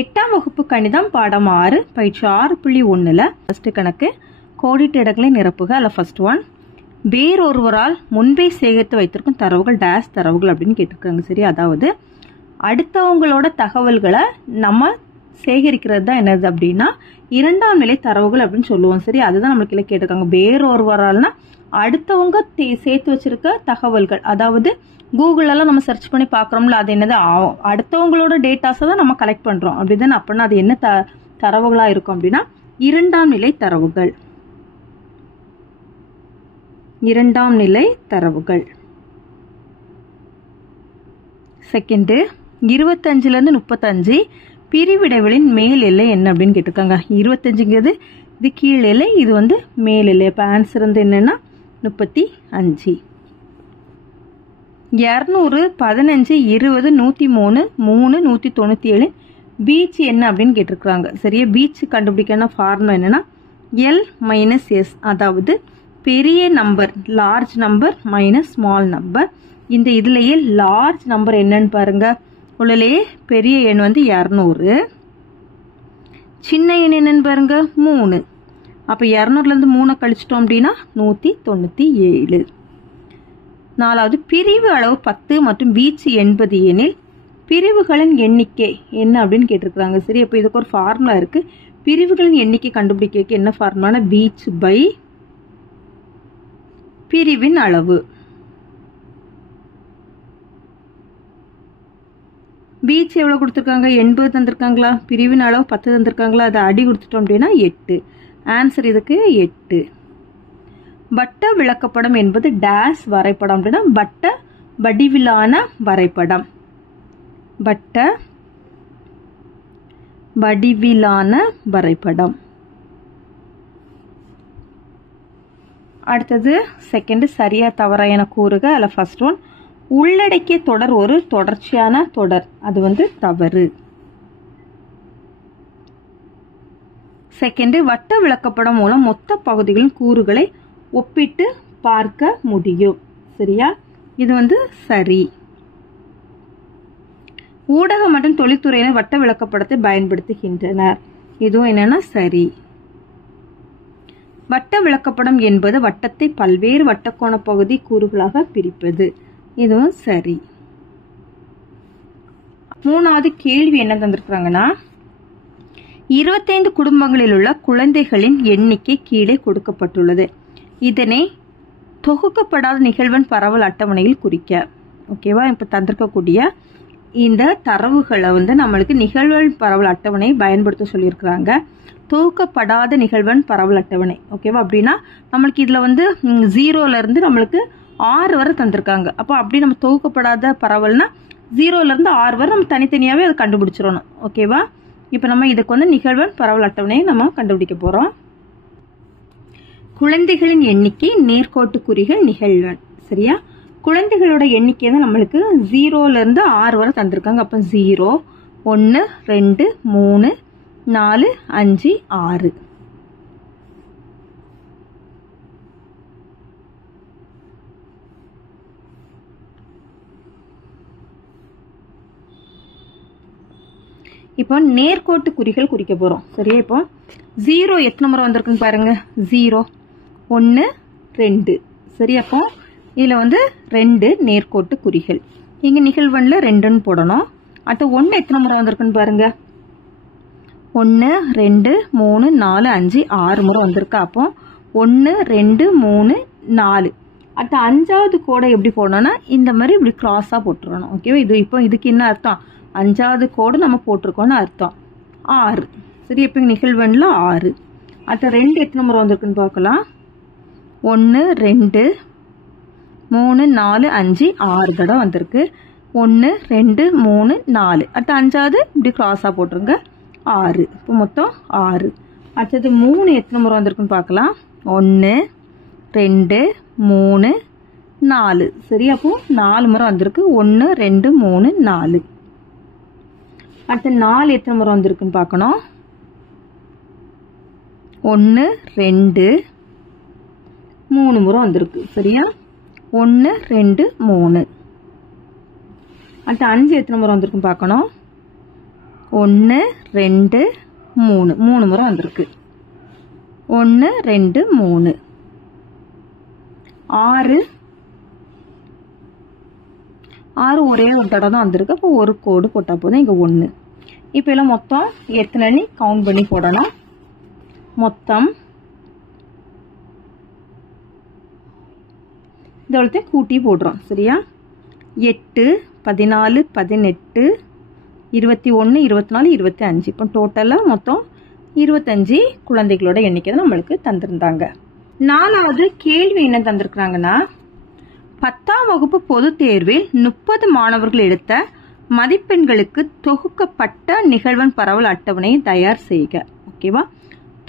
8ஆம் வகுப்பு கணிதம் பாடம் 6 பயிற்சி 6.1ல ஃபர்ஸ்ட் கணக்கு கோடிட்ட இடங்களை நிரப்புக. அதில் ஃபர்ஸ்ட் ஒன், வேறொருவரால் முன்பே சேகரித்து வைத்திருக்கும் தரவுகள் டேஷ் தரவுகள் அப்படின்னு கேட்டிருக்காங்க. சரி, அதாவது அடுத்தவங்களோட தகவல்களை நம்ம சேகரிக்கிறது தான் என்னது அப்படின்னா இரண்டாம் நிலை தரவுகள் அப்படின்னு சொல்லுவோம். சரி, அதுதான் நம்மளுக்கு இல்லை கேட்டிருக்காங்க. வேறொருவரால்னா அடுத்தவங்க சேர்த்து வச்சிருக்க தகவல்கள், அதாவது கூகுளெல்லாம் நம்ம சர்ச் பண்ணி பார்க்குறோம்ல, அது என்னது அடுத்தவங்களோட டேட்டாஸை தான் நம்ம கலெக்ட் பண்ணுறோம் அப்படிதான். அப்படின்னா அது என்ன தரவுகளாக இருக்கும் அப்படின்னா இரண்டாம் நிலை தரவுகள். இரண்டாம் நிலை தரவுகள். செகண்டு, 25லேருந்து 35 பிரிவிடைகளின் மேல் எல்லை என்ன அப்படின்னு கேட்டிருக்காங்க. 25ங்கிறது இது கீழ் எல்லை, இது வந்து மேல் எல்லை. இப்போ ஆன்சர் வந்து என்னன்னா 35. 200, 15, 20, 103, 3, 197 பீச் என்ன அப்படின்னு கேட்டிருக்காங்க. சரியா, பீச் கண்டுபிடிக்கணும் ஃபார்முலா என்னன்னா L-S, அதாவது பெரிய number large number minus small number. இந்த இதுலயே லார்ஜ் நம்பர் என்னன்னு பாருங்க. உள்ளே பெரிய எண் வந்து 200, சின்ன எண் என்னன்னு பாருங்க 3. அப்போ 200லேருந்து 3 கழிச்சிட்டோம் அப்படின்னா 197. 4வது, பிரிவு அளவு 10 மற்றும் வீச்சு 80 எனில் பிரிவுகளின் எண்ணிக்கை என்ன அப்படின்னு கேட்டிருக்காங்க. சரி, அப்போ இதுக்கு ஒரு ஃபார்முலா இருக்கு. பிரிவுகளின் எண்ணிக்கை கண்டுபிடிக்க என்ன ஃபார்முலானா வீச்சு பை பிரிவின் அளவு. வீச்சு எவ்வளவு கொடுத்துருக்காங்க? 80 தந்திருக்காங்களா? பிரிவின் அளவு 10 தந்திருக்காங்களா? அதை அடி கொடுத்துட்டோம் அப்படின்னா 8. ஆன்சர் இதுக்கு 8. வட்ட விளக்கப்படம் என்பது டேஷ் வரைபடம் அப்படின்னா வட்ட வடிவிலான வரைபடம். வட்ட வடிவிலான வரைபடம். அடுத்தது செகண்ட், சரியா தவறா என கூறுக. அதில் ஃபர்ஸ்ட் ஒன், உள்ளடக்கிய தொடர் ஒரு தொடர்ச்சியான தொடர், அது வந்து தவறு. செகண்ட், வட்ட விளக்கப்படம் மூலம் மொத்த பகுதிகளின் கூறுகளை ஒப்பிட்டு பார்க்க முடியும். சரியா, இது வந்து சரி. ஊடக மற்றும் தொழில்துறையினர் வட்ட விளக்கப்படத்தை பயன்படுத்துகின்றனர், இதுவும் என்னன்னா சரி. வட்ட விளக்கப்படம் என்பது வட்டத்தை பல்வேறு வட்டக்கோண பகுதி கூறுகளாக பிரிப்பது, இதுவும் சரி. 3வது கேள்வி என்ன தந்திருக்காங்கன்னா 25 குடும்பங்களில் உள்ள குழந்தைகளின் எண்ணிக்கை கீழே கொடுக்கப்பட்டுள்ளது. இதனை தொகுக்கப்படாத நிகழ்வெண் பரவல் அட்டவணையில் குறிக்க. ஓகேவா, இப்போ தந்திருக்கக்கூடிய இந்த தரவுகளை வந்து நம்மளுக்கு நிகழ்வெண் பரவல் அட்டவணையை பயன்படுத்த சொல்லியிருக்கிறாங்க. தொகுக்கப்படாத நிகழ்வெண் பரவல் அட்டவணை. ஓகேவா, அப்படின்னா நம்மளுக்கு இதில் வந்து 0லேருந்து நம்மளுக்கு 6 வரை தந்திருக்காங்க. அப்போ அப்படி நம்ம தொகுக்கப்படாத பரவல்னா 0லேருந்து 6 வரை நம்ம தனித்தனியாகவே அதை கண்டுபிடிச்சிடணும். ஓகேவா, இப்போ நம்ம இதுக்கு வந்து நிகழ்வெண் பரவல் அட்டவணையை நம்ம கண்டுபிடிக்க போகிறோம். குழந்தைகளின் எண்ணிக்கை நேர்கோட்டு குறிகள் நிகழ்வெண். சரியா, குழந்தைகளோட எண்ணிக்கை தான் நம்மளுக்கு 0லேருந்து 6 வரை தந்திருக்காங்க. அப்போ 0, 1, 2, 3, 4, 5, 6. இப்போ நேர்கோட்டு குறிகள் குறிக்க போறோம். சரியா, இப்போ 0 எத்தனை முறை வந்திருக்குன்னு பாருங்க. 0, 1, 2. சரி, அப்போ இதுல வந்து 2 நேர்கோட்டு குறிகள். இங்க நிகழ்வெண்ல 2ன்னு போடணும். அடுத்து 1 எத்தனை முறை வந்திருக்குன்னு பாருங்க. 1, 2, 3, 4, 5, 6 முறை வந்திருக்கு. அப்போ 1, 2, 3, 4. அடுத்து 5வது கோடை எப்படி போடணும்னா இந்த மாதிரி இப்படி கிராஸா போட்டுருணும். ஓகேவா, இது இப்போ இதுக்கு என்ன அர்த்தம்? 5வது கோடு நம்ம போட்டிருக்கோம்னு அர்த்தம். 6. சரி, இப்போ நிகழ்வெண்ல 6. அடுத்த 2 எத்தனை முறை வந்திருக்குன்னு பார்க்கலாம். 1, 2, 3, 4, 5, 6 தடவை வந்திருக்கு. 1, 2, 3, 4. அடுத்த 5வது இப்படி கிராஸா போட்டுருங்க. 6. இப்போ மொத்தம் 6. அடுத்தது 3 எத்தனை முறை வந்திருக்குன்னு பார்க்கலாம். 1, 2, 3, 4. சரி, அப்போ 4 முறை வந்திருக்கு. 1, 2, 3, 4. அடுத்து 4 எத்தனை முறை வந்திருக்குன்னு பார்க்கணும். 1, 2, 3 முறை வந்திருக்கு. சரியா, 1, 2, 3. அடுத்து 5 எத்தனை முறை வந்திருக்குன்னு பார்க்கணும். 1 2 3 3 முறை வந்திருக்கு. 1 2 3 6 6 ஒரே ஒரு தடவை தான் வந்திருக்கு. அப்போ ஒரு கோடு போட்டால் போதும். இங்கே 1. இப்போ எல்லாம் மொத்தம் எத்தனைன்னு கவுண்ட் பண்ணி போடணும். மொத்தம் இதோட கூட்டி போடுறோம். சரியா? 8 14 18 21 24 25. இப்போ டோட்டலாக மொத்தம் 25 குழந்தைகளோட எண்ணிக்கை தான் நம்மளுக்கு தந்திருந்தாங்க. 4வது கேள்வி என்ன தந்திருக்கிறாங்கன்னா, 10ஆம் வகுப்பு பொதுத் தேர்வில் 30 மாணவர்கள் எடுத்த மதிப்பெண்களுக்கு தொகுக்கப்பட்ட நிகழ்வெண் பரவல் அட்டவணையை தயார் செய்க. ஓகேவா?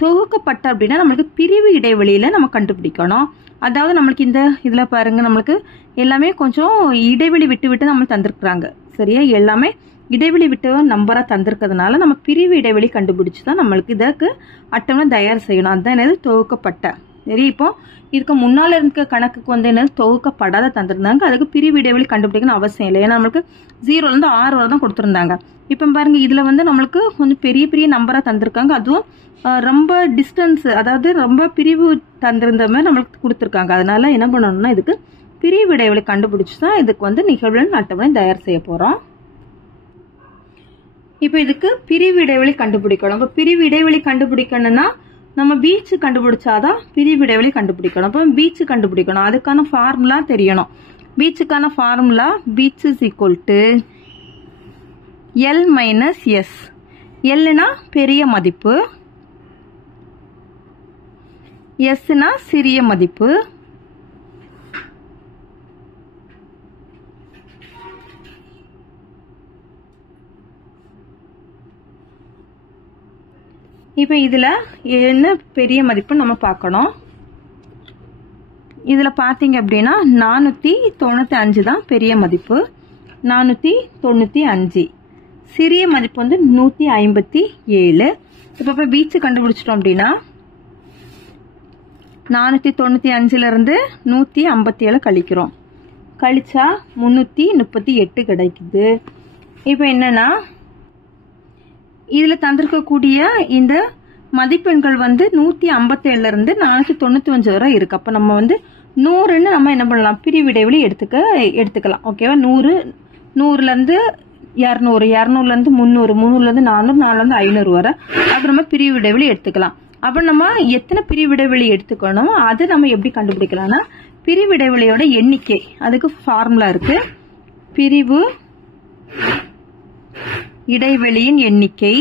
தொகுக்கப்பட்ட அப்படின்னா நம்மளுக்கு பிரிவு இடைவெளியில நம்ம கண்டுபிடிக்கணும். அதாவது நம்மளுக்கு இந்த இதில் பாருங்க, நம்மளுக்கு எல்லாமே கொஞ்சம் இடைவெளி விட்டு விட்டு நம்ம தந்திருக்கிறாங்க. சரியா? எல்லாமே இடைவெளி விட்டு நம்பராக தந்திருக்கிறதுனால நம்ம பிரிவு இடைவெளி கண்டுபிடிச்சு தான் நம்மளுக்கு இதற்கு அட்டவணை தயார் செய்யணும். அதுதான் என்னது? தொகுக்கப்பட்ட. சரி, இப்போ இதுக்கு முன்னால் இருக்க கணக்குக்கு வந்து என்னது? தொகுக்கப்படாத தந்திருந்தாங்க. அதுக்கு பிரிவு இடைவெளி கண்டுபிடிக்கணும் அவசியம் இல்லை. ஏன்னா நம்மளுக்கு 0லேருந்து 6 வரை தான் கொடுத்துருந்தாங்க. இப்போ பாருங்க, இதில் வந்து நம்மளுக்கு கொஞ்சம் பெரிய பெரிய நம்பராக தந்திருக்காங்க. அதுவும் ரொம்ப டிஸ்டன்ஸ், அதாவது ரொம்ப பிரிவு தந்திருந்த மாதிரி நம்மளுக்கு கொடுத்துருக்காங்க. அதனால என்ன பண்ணணும்னா இதுக்கு பிரிவு இடைவெளி கண்டுபிடிச்சு தான் இதுக்கு வந்து நிகழ்வெண் அட்டவணை தயார் செய்ய போகிறோம். இப்போ இதுக்கு பிரிவு இடைவெளி கண்டுபிடிக்கணும். இப்போ பிரிவு இடைவெளி கண்டுபிடிக்கணும்னா நம்ம பீச்சு கண்டுபிடிச்சாதான் பிரிவு இடைவெளி கண்டுபிடிக்கணும். அப்போ பீச்சு கண்டுபிடிக்கணும். அதுக்கான ஃபார்முலா தெரியணும். பீச்சுக்கான formula peach is equal to L minus S. எல்னா பெரிய மதிப்பு, எஸ்னா சிறிய மதிப்பு. இப்போ இதில் என்ன பெரிய மதிப்பு நம்ம பார்க்கணும். இதில் பார்த்தீங்க அப்படின்னா 495 தான் பெரிய மதிப்பு. 495. சிறிய மதிப்பு வந்து 157. இப்போ பீச்சு கண்டுபிடிச்சிட்டோம் அப்படின்னா 495லேருந்து 157 கழிக்கிறோம். கழிச்சா 338 கிடைக்குது. இப்போ என்னன்னா இதில் தந்திருக்கக்கூடிய இந்த மதிப்பெண்கள் வந்து 157லேருந்து 495 வரை இருக்கு. அப்போ நம்ம வந்து 100ன்னு நம்ம என்ன பண்ணலாம்? பிரிவு இடைவெளி எடுத்துக்கலாம். ஓகேவா? 100லேருந்து 200, 200லேருந்து 300, 300லேருந்து 400, 400லேருந்து 500 வரை அப்போ நம்ம பிரிவு இடைவெளி எடுத்துக்கலாம். அப்போ நம்ம எத்தனை பிரிவு இடைவெளி எடுத்துக்கணும் அது நம்ம எப்படி கண்டுபிடிக்கலாம்னா, பிரிவு இடைவெளியோட எண்ணிக்கை, அதுக்கு ஃபார்முலா இருக்கு. பிரிவு இடைவெளியின் எண்ணிக்கை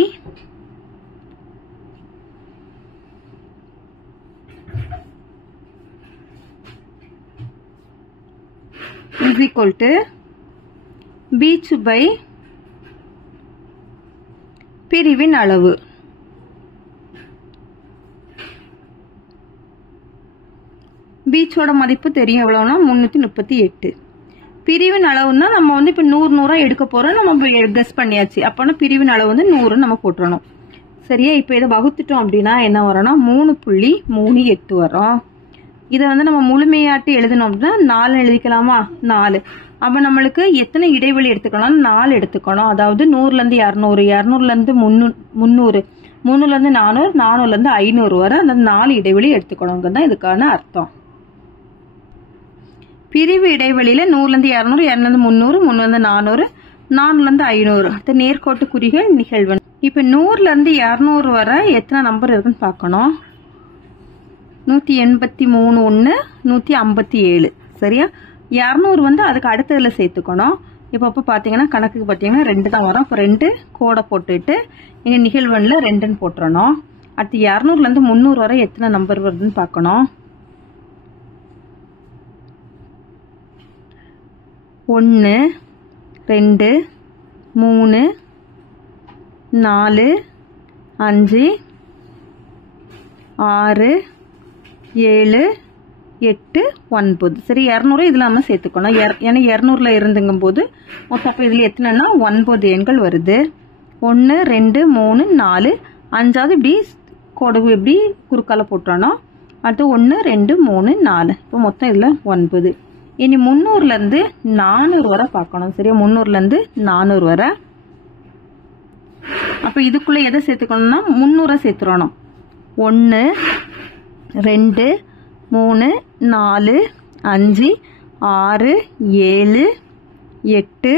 is equal to beach by பிரிவின் அளவு. பீச்சோட மதிப்பு தெரியும் எவ்வளவுனா 338. பிரிவின் அளவுன்னா நம்ம வந்து இப்போ 100 எடுக்க போறோம். நம்ம கெஸ் பண்ணியாச்சு. அப்போனா பிரிவின் அளவு வந்து 100 நம்ம போட்டுறணும். சரியா? இப்போ இதை வகுத்துட்டோம் அப்படின்னா என்ன வரும்னா 3.38 வரும். இதை வந்து நம்ம முழுமையாட்டு எழுதணும் அப்படின்னா 4 எழுதிக்கலாமா? 4. அப்போ நம்மளுக்கு எத்தனை இடைவெளி எடுத்துக்கணும்? 4 எடுத்துக்கணும். அதாவது 100லேருந்து 200, 200லேருந்து 300, 300லேருந்து 400, 400லேருந்து 500 வரை அந்த 4 இடைவெளி எடுத்துக்கணுங்கிறது தான் இதுக்கான அர்த்தம். பிரிவு இடைவெளியில 100லேருந்து 200, 200லேருந்து 300, 300லேருந்து 400, 400லேருந்து 500 அடுத்த நேர்கோட்டு குறிகள் நிகழ்வெண். இப்போ 100லேருந்து 200 வரை எத்தனை நம்பர் இருக்குன்னு பார்க்கணும். 183 1 157. சரியா? 200 வந்து அதுக்கு அடுத்ததுல சேர்த்துக்கணும். இப்போ பார்த்தீங்கன்னா கணக்குக்கு பார்த்தீங்கன்னா 2 தான் வரும். அப்போ 2 கோடை போட்டுட்டு இங்கே நிகழ்வெண்ணில் 2ன்னு போட்டுறணும். அடுத்து 200லேருந்து 300 வரை எத்தனை நம்பர் வருதுன்னு பார்க்கணும். 1 2 3 4 5 6 7 8 9. சரி, 200 இதில் நம்ம சேர்த்துக்கணும். ஏன்னா 200ல் இருந்துங்கும் போது மொத்தம் இதில் எத்தனைன்னா 9 எண்கள் வருது. 1 2 3 4 5வது இப்படி கொடுவு இப்படி குறுக்கால போட்டுறணும். அடுத்து 1 2 3 4. இப்போ மொத்தம் இதில் 9. இனி 300லேருந்து 400 வரை பார்க்கணும். சரியா? 300லேருந்து 400 வரை அப்போ இதுக்குள்ளே எதை சேர்த்துக்கணும்னா 300 சேர்த்துடணும். 1 2 3 4 5 6 7 8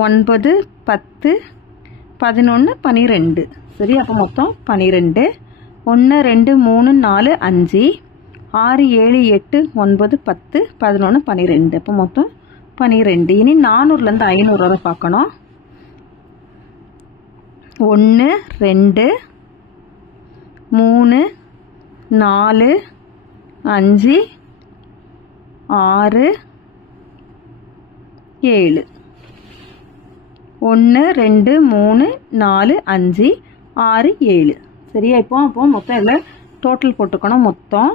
9 10 11 12. சரி, அப்போ மொத்தம் 12. 1 2 3 4 5 6 7 8 9 10 11 12. அப்போ மொத்தம் 12. இனி 400லேருந்து 500 வரை பார்க்கணும். 1 2 3 4 5 6 7. 1 2 3 4 5 6 7. சரியா? அப்போ மொத்தம் இதில் டோட்டல் போட்டுக்கணும். மொத்தம்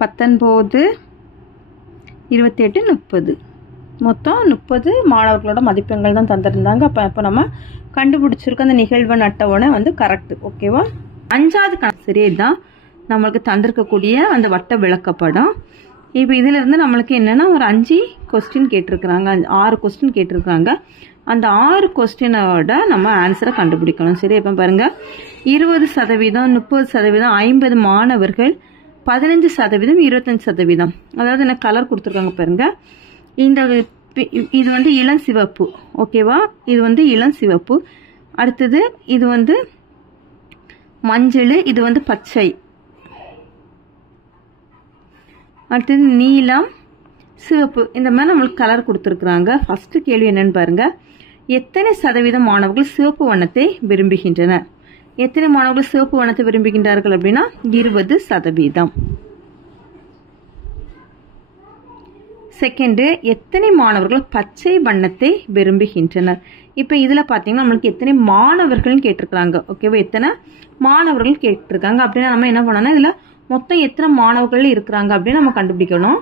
19 28 30. மொத்தம் 30 மாணவர்களோட மதிப்பெண்கள் தான் தந்திருந்தாங்க. அப்போ நம்ம கண்டுபிடிச்சிருக்க அந்த நிகழ்வெண் அட்டவணை வந்து கரெக்ட். ஓகேவா? 5வது கணக்கு சரி, இதுதான் நம்மளுக்கு தந்திருக்கக்கூடிய அந்த வட்ட விளக்கப்படம். இப்போ இதிலிருந்து நம்மளுக்கு என்னன்னா ஒரு 5 கொஸ்டின் கேட்டிருக்கிறாங்க, 6 கொஸ்டின் கேட்டிருக்காங்க. அந்த 6 கொஸ்டினோட நம்ம ஆன்சரை கண்டுபிடிக்கணும். சரி, இப்போ பாருங்க, 20%, 30%, 50 மாணவர்கள், 15%, 25%. அதாவது என்ன கலர் கொடுத்துருக்காங்க பாருங்க. இது வந்து இளம் சிவப்பு. ஓகேவா? இது வந்து இளம் சிவப்பு. அடுத்தது இது வந்து மஞ்சள், இது வந்து பச்சை. அடுத்தது நீலம், சிவப்பு. இந்த மாதிரி நம்மளுக்கு கலர் கொடுத்துருக்குறாங்க. ஃபர்ஸ்ட் கேள்வி என்னன்னு பாருங்க. எத்தனை சதவீதம் மாணவர்கள் சிவப்பு வண்ணத்தை விரும்புகின்றனர்? எத்தனை மாணவர்கள் சிவப்பு வண்ணத்தை விரும்புகின்றார்கள் அப்படின்னா 20%. செகண்ட், எத்தனை மாணவர்கள் பச்சை வண்ணத்தை விரும்புகின்றனர்? இப்போ இதில் பார்த்தீங்கன்னா நம்மளுக்கு எத்தனை மாணவர்கள் கேட்டிருக்கிறாங்க. ஓகேவா? எத்தனை மாணவர்கள் கேட்டிருக்காங்க அப்படின்னா நம்ம என்ன பண்ணோம்னா இதில் மொத்தம் எத்தனை மாணவர்கள் இருக்கிறாங்க அப்படின்னு நம்ம கண்டுபிடிக்கணும்.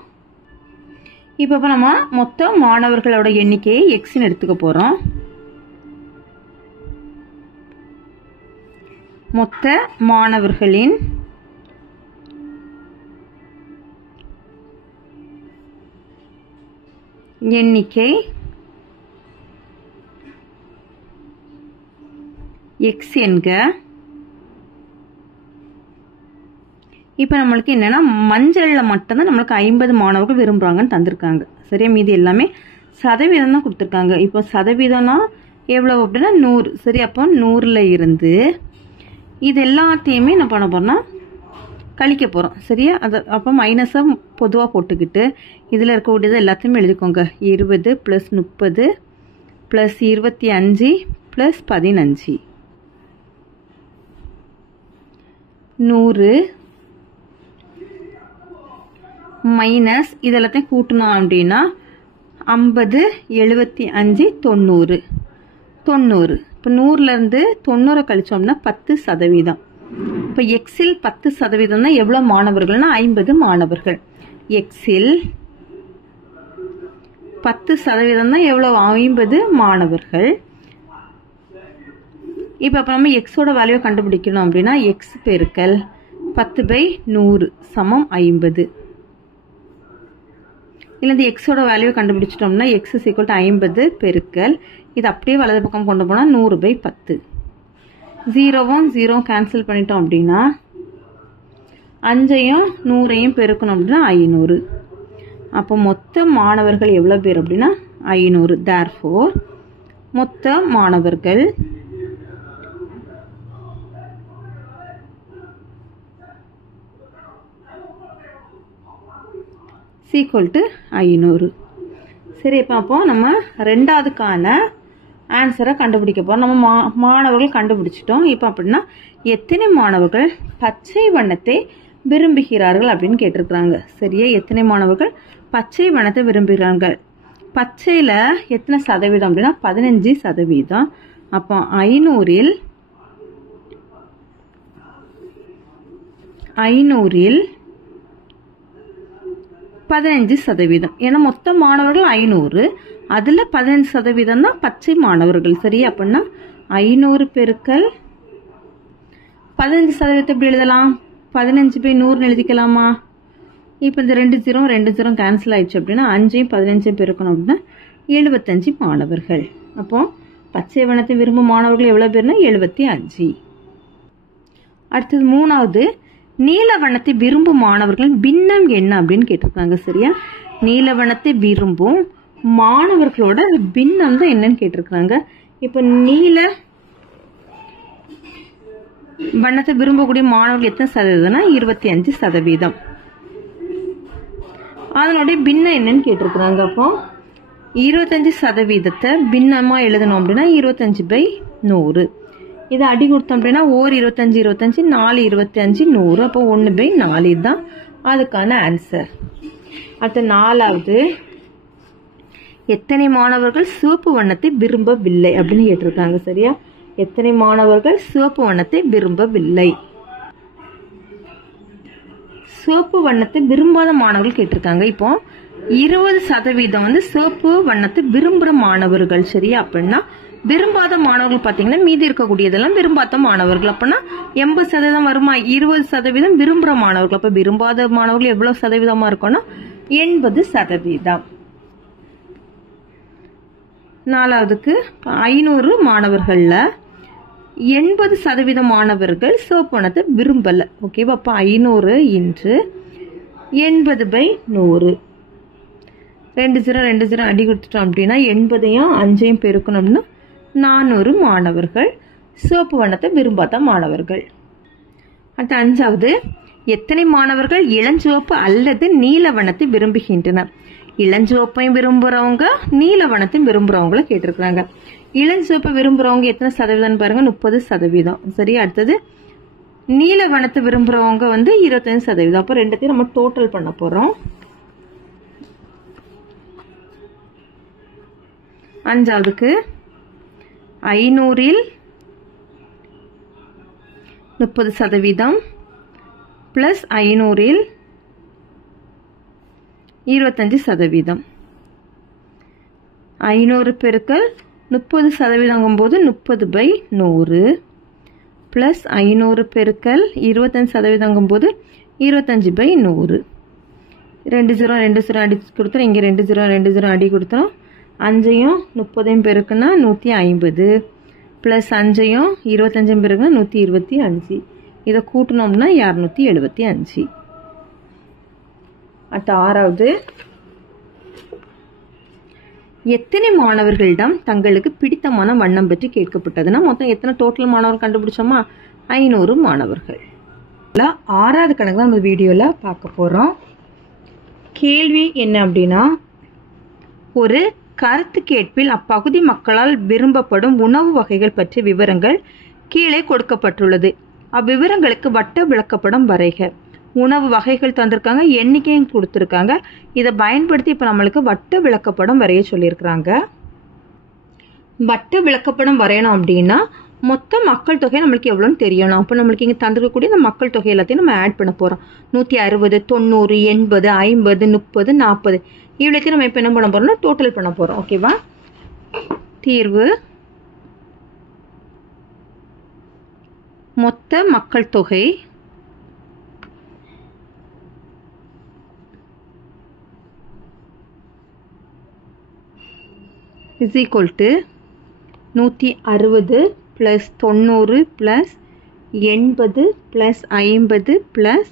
இப்போ நம்ம மொத்த மாணவர்களோட எண்ணிக்கையை எக்ஸ்ன்னு எடுத்துக்க போகிறோம். மொத்த மாணவர்களின் எண்ணிக்கை எக்ஸ் என்க. இப்போ நம்மளுக்கு என்னன்னா மஞ்சளில் மட்டும்தான் நம்மளுக்கு 50 மாணவர்கள் விரும்புகிறாங்கன்னு தந்திருக்காங்க. சரியா? மீதி எல்லாமே சதவீதம் தான் கொடுத்துருக்காங்க. இப்போ சதவீதம்னா எவ்வளோ அப்படின்னா 100. சரி, அப்போ 100ல் இருந்து இது எல்லாத்தையுமே என்ன பண்ண போகிறோம்னா கழிக்க போகிறோம். சரியா? அது அப்போ மைனஸை பொதுவாக போட்டுக்கிட்டு இதில் இருக்கக்கூடியது எல்லாத்தையுமே எழுதிக்கோங்க. 20 + 30 + 25 + 15 100 மைனஸ் இதெல்லாத்தையும் கூட்டணும் அப்படின்னா 50 75 90 90. இப்போ 100லேருந்து 90 கழிச்சோம்னா 10%. இப்போ எக்ஸில் 10%னா எவ்வளோ மாணவர்கள்னா 50 மாணவர்கள். எக்ஸில் 10%தான் எவ்வளோ? 50 மாணவர்கள். இப்போ நம்ம எக்ஸோட வேல்யூவை கண்டுபிடிக்கணும் அப்படின்னா எக்ஸ் பெருக்கல் 10/100 = 50. இல்லை இந்த எக்ஸோட வேல்யூவை கண்டுபிடிச்சிட்டோம்னா எக்ஸ் = 50 பெருக்கல் இது அப்படியே வலது பக்கம் கொண்டு போனால் 100/10. 0வும் 0 கேன்சல் பண்ணிட்டோம் அப்படின்னா 5ஐயும் 100ஐயும் பெருக்கணும் அப்படின்னா 500. அப்போ மொத்த மாணவர்கள் எவ்வளோ பேர் அப்படின்னா 500. தேர்ஃபோர் மொத்த மாணவர்கள் = 500. சரி, இப்போ நம்ம 2வதுக்கான ஆன்சரை கண்டுபிடிக்க போகிறோம். நம்ம மாணவர்கள் கண்டுபிடிச்சிட்டோம். இப்போ அப்படின்னா எத்தனை மாணவர்கள் பச்சை வண்ணத்தை விரும்புகிறார்கள் அப்படின்னு கேட்டிருக்கிறாங்க. சரியா? எத்தனை மாணவர்கள் பச்சை வண்ணத்தை விரும்புகிறார்கள்? பச்சையில் எத்தனை சதவீதம் அப்படின்னா 15%. அப்போ 500ல் 15%. ஏன்னா மொத்த மாணவர்கள் 500, அதில் 15% தான் பச்சை மாணவர்கள். சரி, அப்படின்னா 500 பெருக்கல் 15% எப்படி எழுதலாம்? 15/100 எழுதிக்கலாமா? இப்போ இந்த 2 0 கேன்சல் ஆயிடுச்சு அப்படின்னா 5ஐயும் 15ஐயும் பெருக்கணும் அப்படின்னா 75 மாணவர்கள். அப்போ பச்சை வண்ணத்தை விரும்பும் மாணவர்கள் எவ்வளோ பேர்னா 75. அடுத்தது 3வது, நீல வண்ணத்தை விரும்பும் மாணவர்கள் பின்னம் என்ன அப்படின்னு கேட்டிருக்காங்க. சரியா? நீல வண்ணத்தை விரும்பும் மாணவர்களோட பின்னம் தான் என்னன்னு கேட்டிருக்காங்க. இப்போ நீல வண்ணத்தை விரும்பக்கூடிய மாணவர்கள் எத்தனை சதவீதம்னா 25%. அதனுடைய பின்னம் என்னன்னு கேட்டிருக்கிறாங்க. அப்போ 25% பின்னமா எழுதணும் அப்படின்னா 25/100. இதை அடி கொடுத்தோம் அப்படின்னா 25 4 25 100. அப்போ 1/4 தான் அதுக்கான ஆன்சர். அடுத்த 4வது, எத்தனை மாணவர்கள் சிவப்பு வண்ணத்தை விரும்பவில்லை அப்படின்னு கேட்டிருக்காங்க. சரியா? எத்தனை மாணவர்கள் சிவப்பு வண்ணத்தை விரும்பவில்லை? சிவப்பு வண்ணத்தை விரும்பாத மாணவர்கள் கேட்டிருக்காங்க. இப்போ 20% வந்து சிவப்பு வண்ணத்தை விரும்புகிற மாணவர்கள். சரியா? அப்படின்னா விரும்பாத மாணவர்கள் பார்த்தீங்கன்னா மீதி இருக்கக்கூடியதெல்லாம் விரும்பாத மாணவர்கள். அப்படின்னா 80% வருமா? 20% விரும்புகிற மாணவர்கள். அப்போ விரும்பாத மாணவர்கள் எவ்வளவு சதவீதமா இருக்கும்னா 80%. 4வதுக்கு 500 மாணவர்கள்ல 80% மாணவர்கள் சிவப்பு வண்ணத்தை விரும்பல. ஓகேவா? அப்போ 500 × 80/100. 2 0 அடி கொடுத்துட்டோம் அப்படின்னா 80ஐயும் 5ஐயும் பெருக்கணும்னா 400 மாணவர்கள் சிவப்பு வண்ணத்தை விரும்பாத மாணவர்கள். அடுத்த 5வது, எத்தனை மாணவர்கள் இளஞ்சிவப்பு அல்லது நீல வண்ணத்தை விரும்புகின்றனர்? இளஞ்சிவப்பையும் விரும்புறவங்க நீல வண்ணத்தையும் விரும்புறவங்கள கேட்டிருக்கிறாங்க. இளஞ்சிவப்பை விரும்புறவங்க எத்தனை சதவீதம் பாருங்க? 30%. சரி. அடுத்தது நீல வண்ணத்தை விரும்புறவங்க வந்து 25%. அப்போ ரெண்டுத்தையும் நம்ம டோட்டல் பண்ண போறோம். 5வதுக்கு 500ல் 30% பிளஸ் 500ல் 25%. 500 பெருக்கல் 30% போது 30/100 பிளஸ் 500 பெருக்கல் 25% போது 25/100. 2 0 அடி கொடுத்தோம். இங்கே 2 0 அடி கொடுத்தோம். 5ஐயும் 30ஐயும் பெருக்குன்னா 150 பிளஸ் 5ஐயும் 25ஐயும் பெருக்குன்னா 125. இதை கூட்டணும்னா 275. அடுத்த 6வது, எத்தனை மாணவர்களிடம் தங்களுக்கு பிடித்தமான வண்ணம் பற்றி கேட்கப்பட்டதுன்னா மொத்தம் எத்தனை டோட்டல் மாணவர்கள் கண்டுபிடிச்சோமா? 500 மாணவர்கள். 6வது கணக்கு தான் நம்ம வீடியோவில் பார்க்க போகிறோம். கேள்வி என்ன அப்படின்னா, ஒரு கருத்து கேட்பில் அப்பகுதி மக்களால் விரும்பப்படும் உணவு வகைகள் பற்றிய விவரங்கள் கீழே கொடுக்கப்பட்டுள்ளது. அவ்விவரங்களுக்கு வட்ட விளக்கப்படம் வரைக. உணவு வகைகள் தந்திருக்காங்க, எண்ணிக்கையும் கொடுத்துருக்காங்க. இதை பயன்படுத்தி இப்போ நம்மளுக்கு வட்ட விளக்கப்படம் வரைய சொல்லியிருக்கிறாங்க. வட்ட விளக்கப்படம் வரையணும் அப்படின்னா மொத்த மக்கள் தொகை நம்மளுக்கு எவ்வளோன்னு தெரியணும். அப்போ நம்மளுக்கு இங்கே தந்திருக்கக்கூடிய இந்த மக்கள் தொகை எல்லாத்தையும் நம்ம ஆட் பண்ண போகிறோம். 160 90 80 50 30 40 இவ்வளோத்தையும் நம்ம இப்போ என்ன பண்ண போகிறோம்னா டோட்டல் பண்ண போகிறோம். ஓகேவா? தீர்வு: மொத்த மக்கள் தொகை is equal to 160 plus 90 plus 80 plus 50 plus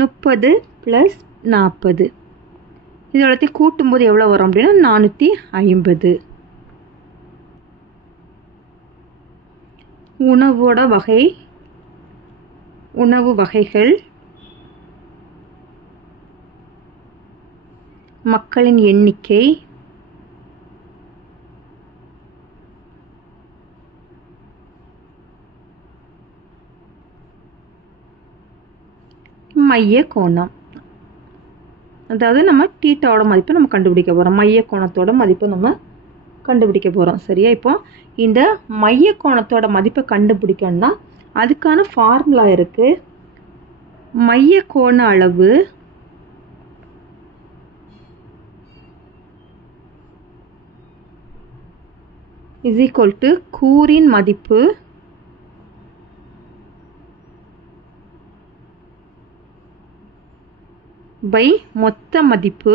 30 plus 40. இது எல்லாத்தையும் கூட்டும்போது எவ்வளோ வரும் அப்படின்னா 450. உணவோட வகை, உணவு வகைகள், மக்களின் எண்ணிக்கை, மைய கோணம். அதாவது நம்ம தீட்டாவோட மதிப்பை நம்ம கண்டுபிடிக்க போகிறோம். மைய கோணத்தோட மதிப்பை நம்ம கண்டுபிடிக்க போகிறோம். சரியா? இப்போ இந்த மைய கோணத்தோட மதிப்பை கண்டுபிடிக்கணும்னா அதுக்கான ஃபார்முலா இருக்குது. மைய கோண அளவு இஸ் ஈக்குவல் டு கூறின் மதிப்பு பை மொத்த மதிப்பு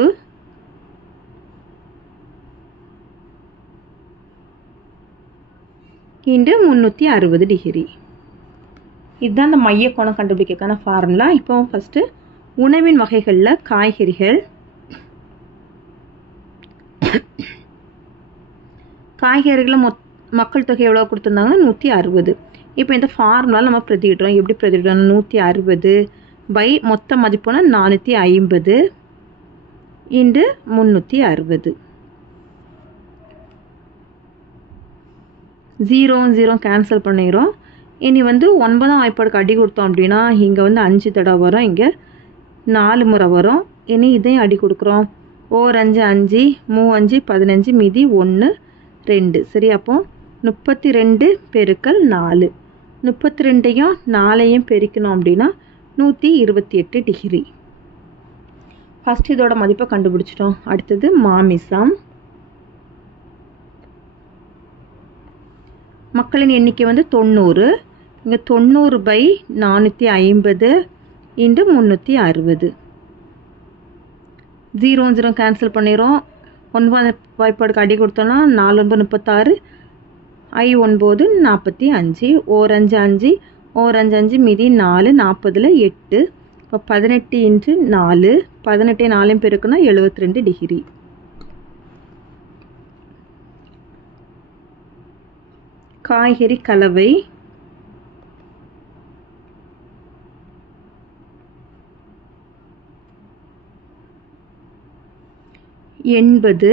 இன்டு 360 டிகிரி. இதுதான் அந்த மைய கோணம் கண்டுபிடிக்கிறதுக்கான ஃபார்முலா. இப்போ ஃபஸ்ட்டு உணவின் வகைகளில் காய்கறிகள் காய்கறிகளை மக்கள் தொகை எவ்வளோ கொடுத்துருந்தாங்கன்னா 160. இப்போ இந்த ஃபார்முலாவில் நம்ம பிரதியிடுறோம். எப்படி பிரதியிடுறோம்? 160 பை மொத்த மதிப்புனா 450 இன்டு 360. 0 கேன்சல் பண்ணிடுறோம். இனி வந்து 9ஆம் வாய்ப்பாடுக்கு அடி கொடுத்தோம் அப்படின்னா இங்கே வந்து 5 தடவை வரும், இங்கே 4 முறை வரும். இனி இதையும் அடி கொடுக்குறோம். 4 5 5 3 5 15 மீதி 1 2. சரி, அப்போ 32 பெருக்கல் 4. 32ஐயும் 4ஐயும் பெருக்கணும் அப்படின்னா 128 டிகிரி. ஃபஸ்ட் இதோட மதிப்பை கண்டுபிடிச்சிட்டோம். அடுத்தது மாமிசம். மக்களின் எண்ணிக்கை வந்து 90. இங்கே 90 பை 450 இன்டு 360. 0 கேன்சல் பண்ணிடுறோம். 9 வாய்ப்பாடுக்கு அடி கொடுத்தோன்னா 4 9 36 I 9 45 1 5 5 1 5 5 மீதி 4 40ல் 8. இப்போ 18 இன்ட்டு 4 18 4 பெருக்குன்னா 72 டிகிரி. காய்கறி கலவை எண்பது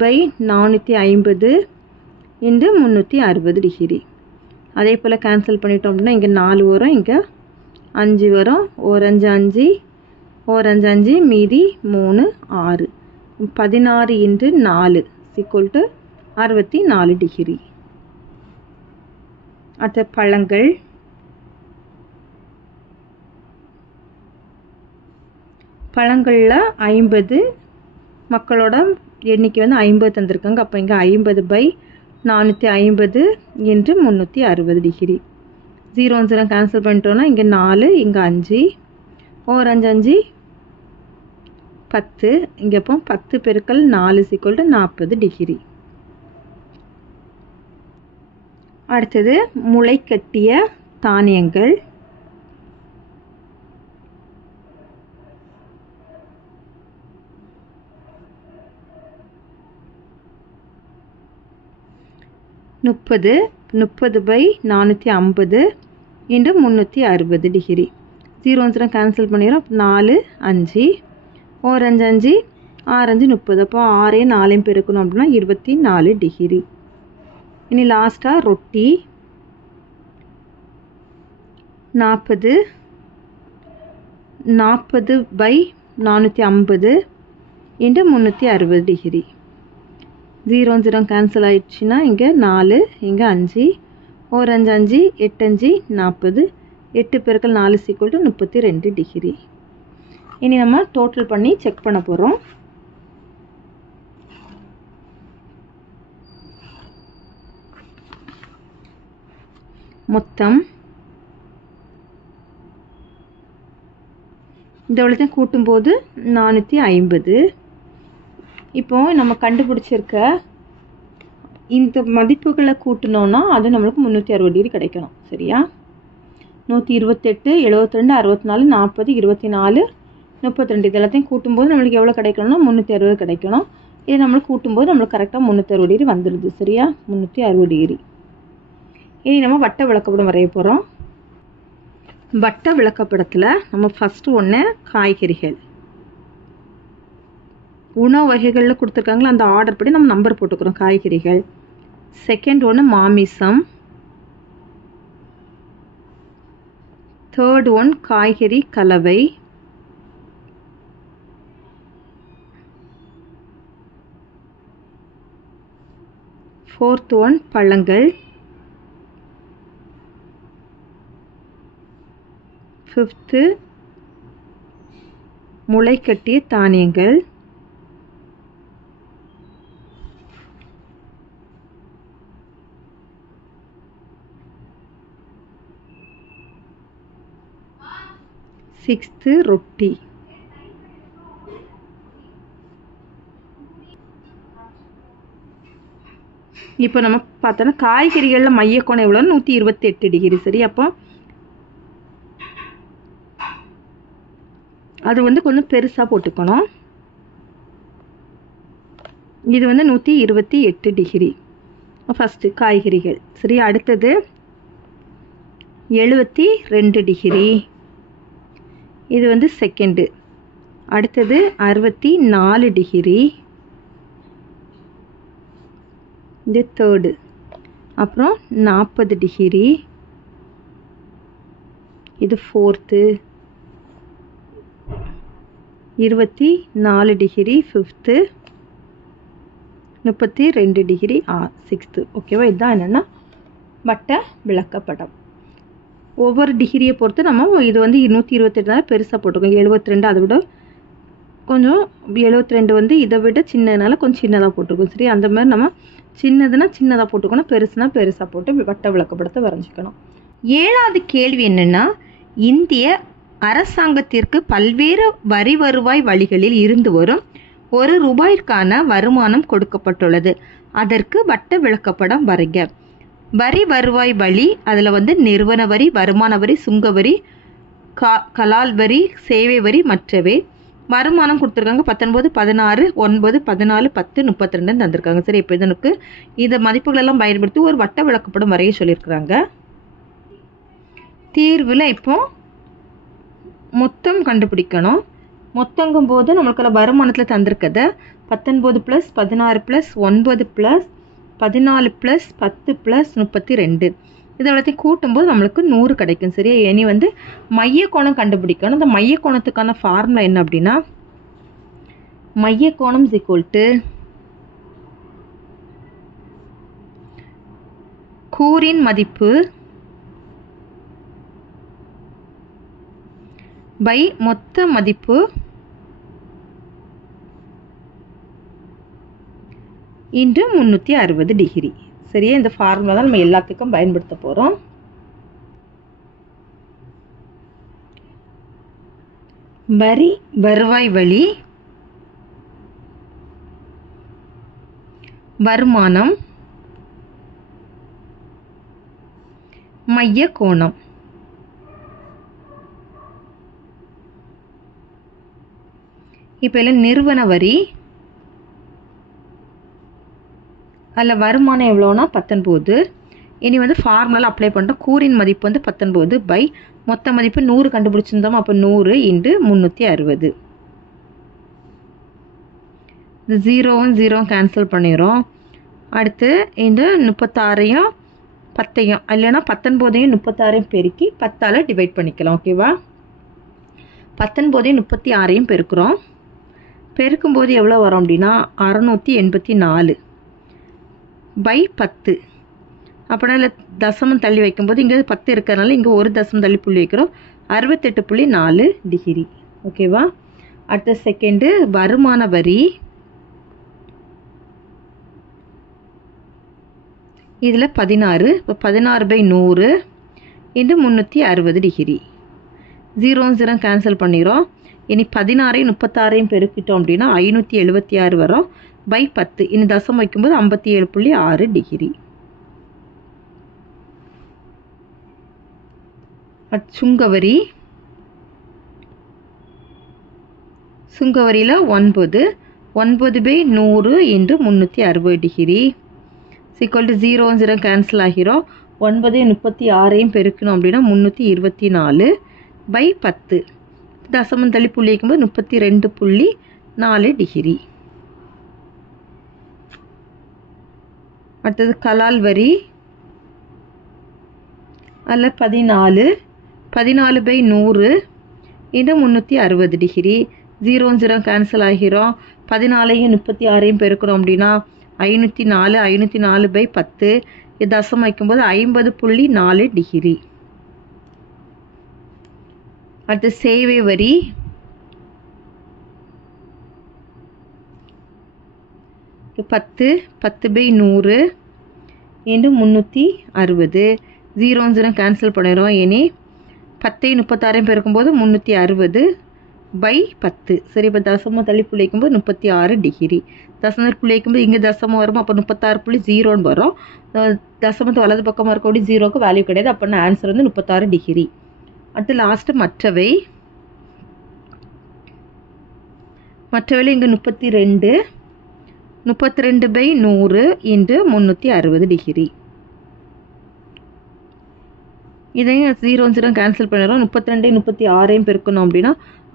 பை 450 இன்டு 360 டிகிரி. அதே போல் கேன்சல் பண்ணிட்டோம் அப்படின்னா இங்கே 4 வரும், இங்கே 5 வரும். 1 5 5 1 5 5 மீதி 3 6. 16 இன்ட்டு 4 = 64 டிகிரி. அடுத்த பழங்கள். பழங்களில் 50 மக்களோட எண்ணிக்கை வந்து 50 தந்திருக்காங்க. அப்போ இங்கே 50 பை 450 இன்ட்டு 360 டிகிரி. 0 கேன்சல் பண்ணிட்டோன்னா இங்கே 4 இங்கே 5 1 5 5 10. இங்கே அப்போ 10 பெருக்கல் 4 = 40 டிகிரி. அடுத்தது முளைக்கட்டிய தானியங்கள். முப்பது பை 450 இன்டு 360 டிகிரி. 0 கேன்சல் பண்ணிடுறோம். 4 5 1 5 5 6 5 30. அப்போ 6ஐயும் 4ஐயும் பெருக்கணும் அப்படின்னா 24 டிகிரி. இனி லாஸ்ட்டாக ரொட்டி. 40 பை 450 இன்டு 360 டிகிரி. 0 கேன்சல் ஆயிடுச்சுன்னா இங்கே 4 இங்கே 5 1 5 5 8 5 40. 8 பெருக்கல் 4 = 32 டிகிரி. இனி நம்ம டோட்டல் பண்ணி செக் பண்ண போகிறோம். மொத்தம் இந்த எவ்வளோத்தையும் கூட்டும்போது 450. இப்போ நம்ம கண்டுபிடிச்சிருக்க இந்த மதிப்புகளை கூட்டினோன்னா அது நம்மளுக்கு 360 டிகிரி கிடைக்கணும். சரியா? 128 72 64 40 24 32 இது எல்லாத்தையும் கூட்டும்போது நம்மளுக்கு எவ்வளோ கிடைக்கணும்னா 360 கிடைக்கணும். இது நம்மளுக்கு கூட்டும்போது நம்மளுக்கு கரெக்டாக 360 டிகிரி வந்துடுது. சரியா? 360 டிகிரி. இனி நம்ம வட்ட விளக்கப்படம் வரைய போகிறோம். வட்ட விளக்கப்படத்தில் நம்ம ஃபஸ்ட்டு ஒன்று காய்கறிகள். உணவு வகைகளில் கொடுத்துருக்காங்களா அந்த ஆர்டர் படி நம்ம நம்பர் போட்டுக்கிறோம். காய்கறிகள். செகண்ட் ஒன்று மாமிசம். தேர்ட் ஒன் காய்கறி கலவை. ஃபோர்த் ஒன் பழங்கள். ஃபிஃப்த்து முளைக்கட்டிய தானியங்கள். 6th ரொட்டி. இப்போ நம்ம பார்த்தோன்னா காய்கறிகளில் மையக்கோணம் எவ்வளோ 128 டிகிரி. சரி, அப்போ அது வந்து கொஞ்சம் பெருசாக போட்டுக்கணும். இது வந்து 128 டிகிரி ஃபஸ்ட்டு காய்கறிகள். சரி, அடுத்தது 72 டிகிரி, இது வந்து செகண்டு. அடுத்தது 64 டிகிரி, இது தேர்டு. அப்புறம் 40 டிகிரி, இது fourth. 24 degree fifth. 32 degree sixth. ஓகேவா? இதுதான் என்னென்னா வட்ட விளக்கப்படம். ஒவ்வொரு டிகிரியை பொறுத்து நம்ம இது வந்து 128 பெருசாக போட்டிருக்கோம். 72 அதை விட கொஞ்சம் 72 வந்து இதை விட சின்னதுனால கொஞ்சம் சின்னதாக போட்டிருக்கோம். சரி, அந்த மாதிரி நம்ம சின்னதுன்னா சின்னதாக போட்டுக்கணும், பெருசுனா பெருசாக போட்டு வட்ட விளக்கப்படத்தை வரைஞ்சிக்கணும். 7வது கேள்வி என்னென்னா, இந்திய அரசாங்கத்திற்கு பல்வேறு வரி வருவாய் வழிகளில் இருந்து வரும் ₹1 வருமானம் கொடுக்கப்பட்டுள்ளது. அதற்கு வட்ட விளக்கப்படம் வரைக. வரி வருவாய் வழி, அதில் வந்து நிறுவன வரி, வருமான வரி, சுங்க வரி, கலால் வரி, சேவை வரி, மற்றவை. வருமானம் கொடுத்துருக்காங்க 19, 16, 9, 14, 10, 32 தந்திருக்காங்க. சரி, இப்போ இதனுக்கு இந்த மதிப்புகளெல்லாம் பயன்படுத்தி ஒரு வட்ட விளக்கப்படம் வரைய சொல்லியிருக்கிறாங்க. தீர்வில் இப்போ மொத்தம் கண்டுபிடிக்கணும். மொத்தங்கும் போது நம்மளுக்கு வருமானத்தில் தந்திருக்கத 19 + 16 + 9 + 14 + 10 + 32 இதெல்லாத்தையும் கூட்டும்போது நம்மளுக்கு 100 கிடைக்கும். சரியா? இனி வந்து மையக்கோணம் கண்டுபிடிக்கணும். அந்த மையக்கோணத்துக்கான ஃபார்முலா என்ன அப்படின்னா, மையக்கோணம் = கூறின் மதிப்பு பை மொத்த மதிப்பு இன்று 360 டிகிரி. சரியா? இந்த ஃபார்முலா தான் நம்ம எல்லாத்துக்கும் பயன்படுத்த போகிறோம். வரி வருவாய் வழி, வருமானம், மைய கோணம். இப்போ இல்லை நிறுவன வரி, அதில் வருமானம் எவ்வளோனா 19. இனி வந்து ஃபார்முலா அப்ளை பண்ணுறோம். கூறின் மதிப்பு வந்து 19 பை மொத்த மதிப்பு 100 கண்டுபிடிச்சிருந்தோம். அப்போ 100 × 360. இது 0வும் 0வும் கேன்சல் பண்ணிடுறோம். அடுத்து இந்த 36ஐயும் 10ஐயும் இல்லைன்னா 19ஐயும் 36ஐயும் பெருக்கி 10ஆல் டிவைட் பண்ணிக்கலாம். ஓகேவா? 19ஐயும் 36ஐயும் பெருக்கிறோம். பெருக்கும்போது எவ்வளோ வரும் அப்படின்னா 684 பை 10. அப்படின்னா இல்லை தசமம் தள்ளி வைக்கும்போது இங்கே 10 இருக்கிறதுனால இங்கே ஒரு தசமம் தள்ளி புள்ளி வைக்கிறோம். 68.4 டிகிரி. ஓகேவா? அடுத்த செகண்டு வருமான வரி. இதில் 16. இப்போ 16/100 × 360 டிகிரி. 0 0 கேன்சல் பண்ணிடுறோம். இனி 16ஐயும் 36ஐயும் பெருக்கிட்டோம் அப்படின்னா 576 வரும் பை 10. இனி தசம் வைக்கும்போது 57.6 டிகிரி. சுங்கவரி. சுங்கவரியில் 9. 9/100 × 360 டிகிரி = 0 0 கேன்சல் ஆகிறோம். 9ஐயும் 36ஐயும் பெருக்கணும் அப்படின்னா 324 பை 10. தசமம் தள்ளி புள்ளி வைக்கும்போது 32.4 டிகிரி. அடுத்தது கலால் வரி. அதில் 14. 14/100 × 360 டிகிரி. 0 0 கேன்சல் ஆகிறோம். 14ஐயும் 36ஐயும் பெருக்கிறோம் அப்படின்னா 504. 504/10. தசம் வைக்கும்போது 50.4 டிகிரி. அடுத்து சேவை வரி. இது 10. 10/100 × 360. 0 0 கேன்சல் பண்ணிடுறோம். இனி 10 36 பெருக்கும்போது 360 பை 10. சரி, இப்போ தசம தள்ளி புள்ளி வைக்கும்போது 36 டிகிரி. தசம புள்ளி வைக்கும்போது இங்கே தசமம் வரும், அப்போ 36.0ன்னு வரும். தசமத்தை வலது பக்கமாக இருக்கக்கூடிய 0க்கு வேல்யூ கிடையாது. அப்போ ஆன்சர் வந்து 36 டிகிரி. அடுத்து லாஸ்ட்டு மற்றவை. மற்றவையில் இங்கே 32 பை 100 இன்ட்டு 360 டிகிரி. இதையும் 0 0 கேன்சல் பண்ணிடுறோம். 32 36 பெருக்கணும் அப்படின்னா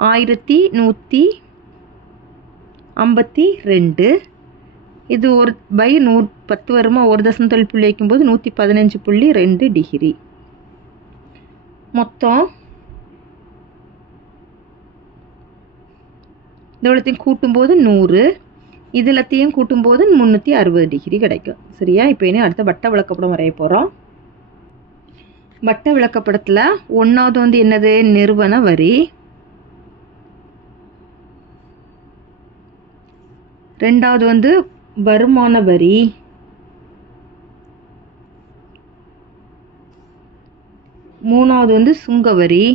1152. இது ஒரு பை 110 வருமா, ஒரு தசம தள்ளி புள்ளி வைக்கும்போது 115.2 டிகிரி. மொத்தம் இதோடத்தையும் கூட்டும்போது 100, இதுலத்தையும் கூட்டும்போது 360 டிகிரி கிடைக்கும். சரியா, இப்போ இனி அடுத்த வட்ட விளக்கப்படம் வரைய போகிறோம். வட்ட விளக்கப்படத்தில் 1வது வந்து என்னது, நிறுவன வரி. 2வது வந்து வருமான வரி. 3வது வந்து சுங்க வரி.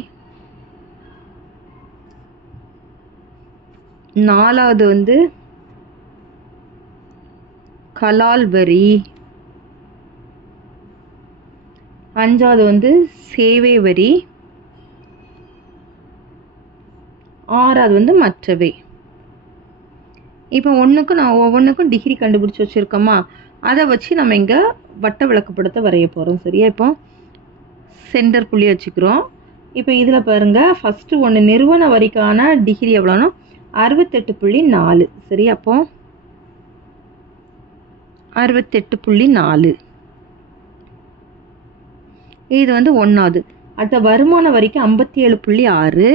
4வது வந்து கலால் வரி. 5வது வந்து சேவை வரி. 6வது வந்து மற்றவை. இப்போ ஒவ்வொன்றுக்கும் டிகிரி கண்டுபிடிச்சி வச்சுருக்கோமா, அதை வச்சு நம்ம இங்கே வட்ட விளக்கப்படத்தை வரைய போகிறோம். சரியா, இப்போ சென்டர் புள்ளி வச்சுக்கிறோம். இப்போ இதில் பாருங்கள், ஃபஸ்ட்டு ஒன்று நிறுவன வரிக்கான டிகிரி எவ்வளோன்னா 68.4. சரி, அப்போ 68.4. இது வந்து 1வது. அடுத்த வருமான வரிக்கு 57.6.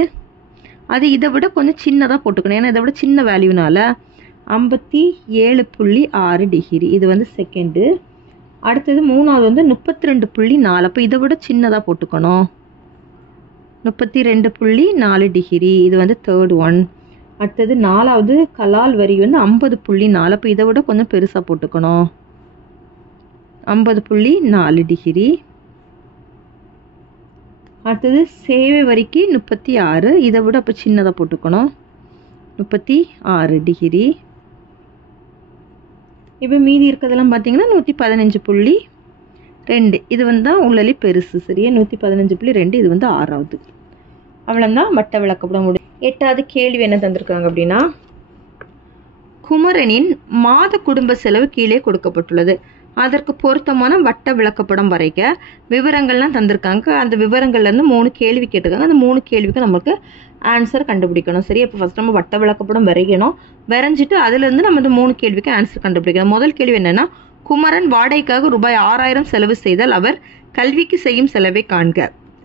அது இதை விட கொஞ்சம் சின்னதாக போட்டுக்கணும், ஏன்னா இதை விட சின்ன வேல்யூனால 57.6 டிகிரி. இது வந்து செகண்டு. அடுத்தது 3வது வந்து 32.4. அப்போ இதை விட சின்னதாக போட்டுக்கணும், 32.4 டிகிரி. இது வந்து தேர்ட் ஒன். அடுத்தது 4வது கலால் வரி வந்து 50.4. அப்போ இதை விட கொஞ்சம் பெருசாக போட்டுக்கணும், 50.4 டிகிரி. அடுத்தது சேவை வரிக்கு 36. இதை விட அப்போ சின்னதாக போட்டுக்கணும், 36 டிகிரி. இப்போ மீதி இருக்கிறதெல்லாம் பார்த்தீங்கன்னா 115.2. இது வந்து தான் உள்ளலி பெருசு. சரியா, 115.2. இது வந்து 6வது. அவ்வளோதான் வட்ட விளக்கப்பட முடியும். 8வது கேள்வி என்ன தந்திருக்காங்க அப்படின்னா, குமரனின் மாத குடும்ப செலவு கீழே கொடுக்கப்பட்டுள்ளது. அதற்கு பொருத்தமான வட்ட விளக்கப்படம் வரைக்க விவரங்கள்லாம் தந்திருக்காங்க. அந்த விவரங்கள்லேருந்து 3 கேள்வி கேட்டிருக்காங்க. அந்த 3 கேள்விக்கு நமக்கு ஆன்சர் கண்டுபிடிக்கணும். சரி, அப்போ ஃபஸ்ட் நம்ம வட்ட விளக்கப்படம் வரையணும். வரைஞ்சிட்டு அதுலேருந்து நம்ம இந்த 3 கேள்விக்கு ஆன்சர் கண்டுபிடிக்கணும். முதல் கேள்வி என்னென்னா, குமரன் வாடகைக்காக ரூபாய் 6000 செலவு செய்தால் அவர் கல்விக்கு செய்யும் செலவை காண்க.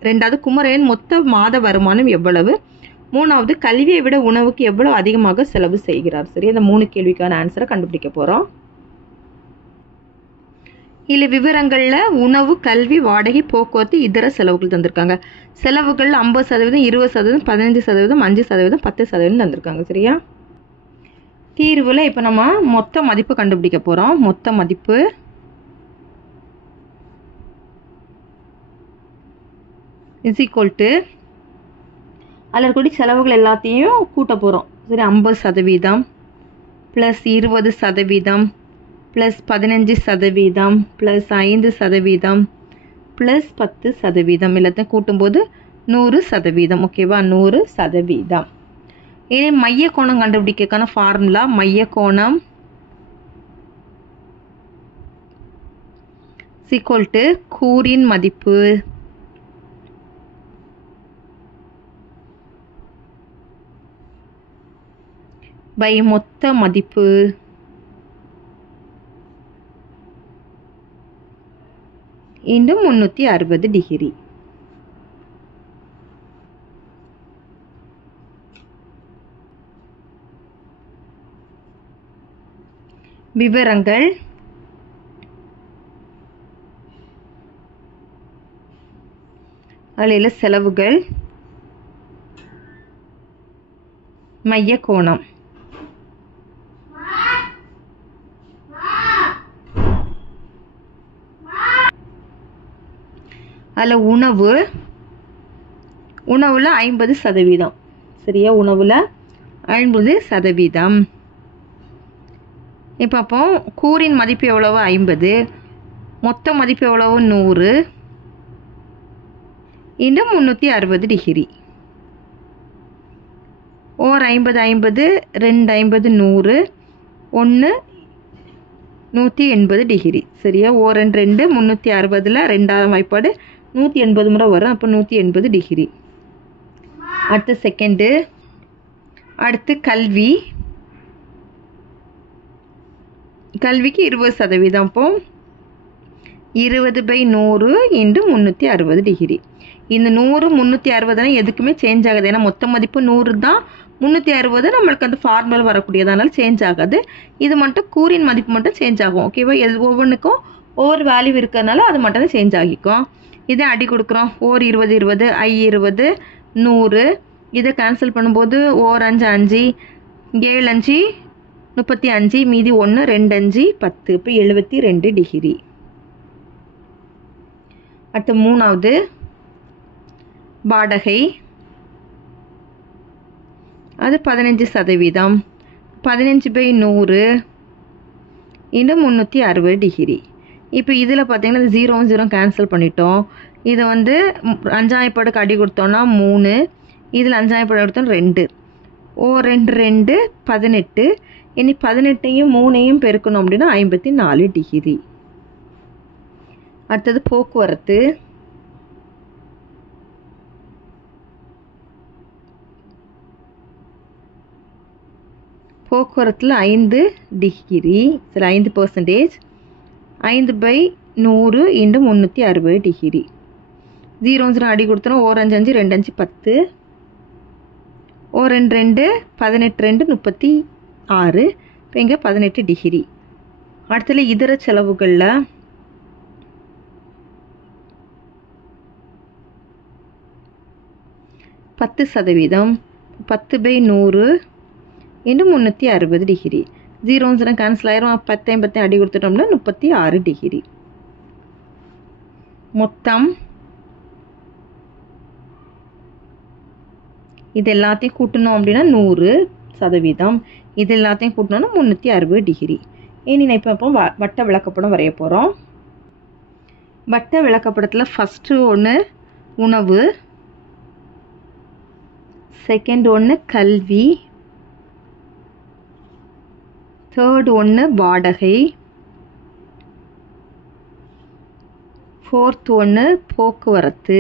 2வது, குமரனின் மொத்த மாத வருமானம் எவ்வளவு. 3வது, கல்வியை விட உணவுக்கு எவ்வளவு அதிகமாக செலவு செய்கிறார். சரி, அந்த 3 கேள்விக்கான ஆன்சரை கண்டுபிடிக்க போகிறோம். இல்லை விவரங்களில் உணவு, கல்வி, வாடகை, போக்குவரத்து, இதர செலவுகள் தந்திருக்காங்க. செலவுகள் 50%, 20%, 15%, 5%, 10% தந்திருக்காங்க. சரியா, தீர்வில் இப்போ நம்ம மொத்த மதிப்பு கண்டுபிடிக்க போகிறோம். மொத்த மதிப்பு இஸ் ஈக்குவல் டு அதில் இருக்கக்கூடிய செலவுகள் எல்லாத்தையும் கூட்ட போகிறோம். சரி, 50% ப்ளஸ் 20% ப்ளஸ் 15% ப்ளஸ் 5% ப்ளஸ் 10% எல்லாத்தையும் கூட்டும்போது 100%. ஓகேவா, 100%. இனி மைய கோணம் கண்டுபிடிக்கிறதுக்கான ஃபார்முலா, மைய கோணம் ஈக்குவல் டு கூறின் மதிப்பு பை மொத்த மதிப்பு இன்டு 360 டிகிரி. விவரங்கள் அதில் செலவுகள், மைய கோணம். அதில் உணவு, உணவில் 50%. சரியா, உணவில் 50%. இப்போ அப்போ கூறின் மதிப்பு எவ்வளவு? 50. மொத்த மதிப்பு எவ்வளவு? 100 × 360 டிகிரி. ஓர் 50 50, 2 50 100, 1 180 டிகிரி. சரியா, ஓர் 2 2, 360ல் 2ஆம் வாய்ப்பாடு 180 முறை வரும். அப்போ 180 டிகிரி. அடுத்து செகண்டு. அடுத்து கல்வி. கல்விக்கு 20%. அப்போ 20/100 × 360 டிகிரி. இந்த 100 360 எதுக்குமே சேஞ்ச் ஆகாது. ஏன்னா மொத்த மதிப்பு 100 தான். 360 நம்மளுக்கு அந்த ஃபார்முலா வரக்கூடியது, அதனால சேஞ்ச் ஆகாது. இது மட்டும் கூறின் மதிப்பு மட்டும் சேஞ்ச் ஆகும். ஓகேவா, ஒவ்வொன்றுக்கும் ஒவ்வொரு வேல்யூ இருக்கிறதுனால அது மட்டும் தான் சேஞ்ச் ஆகிக்கும். இதை அடி கொடுக்குறோம். ஓர் 20 20, ஐ 20, 100. இதை கேன்சல் பண்ணும்போது ஓர் 5 5, 7 5 35, மீதி 1 2 5 10. இப்போ 72 டிகிரி. அடுத்து மூணாவது வாடகை. அது 15%. 15/100 × 360 டிகிரி. இப்போ இதில் பார்த்தீங்கன்னா 0 0 கேன்சல் பண்ணிட்டோம். இதை வந்து 5ஆம் வாய்ப்பாடுக்கு அடி கொடுத்தோன்னா 3. இதில் 5ஆம் வாய்ப்பாடு கொடுத்தோம் 2. ஓ 2 2 18. இனி 18ஐயும் 3ஐயும் பெருக்கணும் அப்படின்னா 54 டிகிரி. அடுத்தது போக்குவரத்து. போக்குவரத்தில் 5 டிகிரி. சரி, 5%. 5/100 × 360 டிகிரி. 0 0 அடி கொடுத்துரும். ஓர் 5 5, 2 5 10. ஓர் 2 2, 18 2 36. இப்போ இங்கே 18 டிகிரி. அடுத்தது இதர செலவுகளில் 10%. 10/100 × 360 டிகிரி. 0 0 கேன்சல் ஆயிரும். 10 10 அடி கொடுத்துட்டோம்னா 36 டிகிரி. மொத்தம் இது எல்லாத்தையும் கூட்டணும் அப்படின்னா 100%. இது எல்லாத்தையும் கூட்டணும்னா 360 டிகிரி. இனி நான் இப்போ வட்ட விளக்கப்படம் வரைய போகிறோம். வட்ட விளக்கப்படத்தில் ஃபஸ்ட்டு ஒன்று உணவு, செகண்ட் ஒன்று கல்வி, தேர்ட் ஒன்று வாடகை, ஃபோர்த் ஒன்று போக்குவரத்து,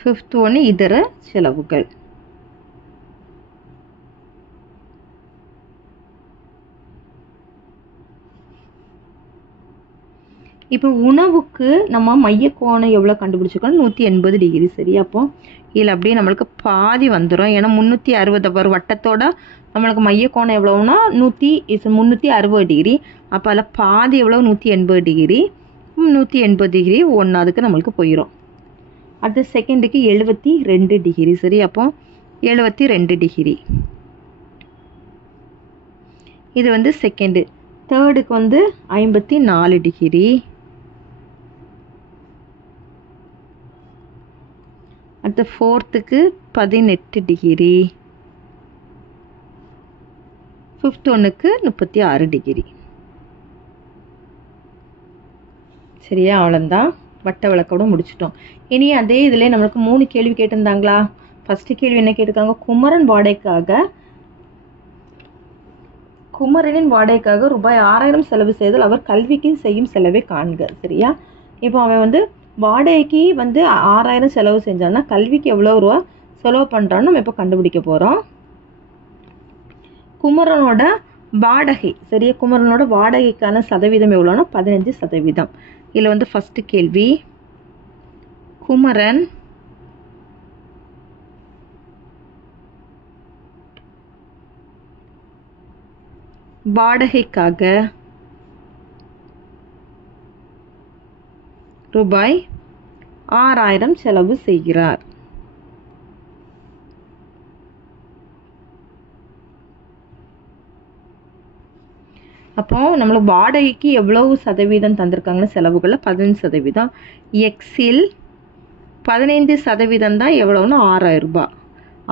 ஃபிஃப்த் ஒன்று இதர செலவுகள். இப்போ உணவுக்கு நம்ம மையக்கோணம் எவ்வளோ கண்டுபிடிச்சிருக்கோம்? 180 டிகிரி. சரி, அப்போ இதில் அப்படியே நம்மளுக்கு பாதி வந்துடும். ஏன்னா 360 ஒரு வட்டத்தோட நம்மளுக்கு மையக்கோணம் எவ்வளோன்னா 360 டிகிரி. அப்போ அதில் பாதி எவ்வளோ? 180 டிகிரி. 180 டிகிரி ஒன்றாவதுக்கு நம்மளுக்கு போயிடும். அடுத்த செகண்டுக்கு 72 டிகிரி. சரி, அப்போ 72 டிகிரி. இது வந்து செகண்டு. தேர்டுக்கு வந்து 54 டிகிரி. அடுத்த ஃபோர்த்துக்கு 18 டிகிரி. ஃபிஃப்த் ஒன்றுக்கு 36 டிகிரி. சரியா, அவ்வளோதான். வட்ட விளக்கப்படம் முடிச்சிட்டோம். இனி அதே இதில் நம்மளுக்கு 3 கேள்வி கேட்டிருந்தாங்களா? ஃபஸ்ட்டு கேள்வி என்ன கேட்டிருக்காங்க? குமரனின் வாடகைக்காக ரூபாய் 6000 செலவு செய்தால் அவர் கல்விக்கு செய்யும் செலவை காண்க. சரியா, இப்போ அவன் வந்து வாடகைக்கு வந்து 6000 செலவு செஞ்சான்னா கல்விக்கு எவ்வளோ ரூபா செலவு பண்ணுறான்னு நம்ம இப்போ கண்டுபிடிக்க போகிறோம். குமரனோட வாடகை. சரியா, குமரனோட வாடகைக்கான சதவீதம் எவ்வளோன்னா 15%. இதில் வந்து ஃபஸ்ட்டு கேள்வி, குமரன் வாடகைக்காக ரூபாய் 6000 செலவு செய்கிறார். அப்போ நம்மளுக்கு வாடகைக்கு எவ்வளவு சதவீதம் தந்திருக்காங்கன்னு செலவுகளில் 15%. எக்ஸில் 15% தான் எவ்வளோன்னா 6000 ரூபாய்.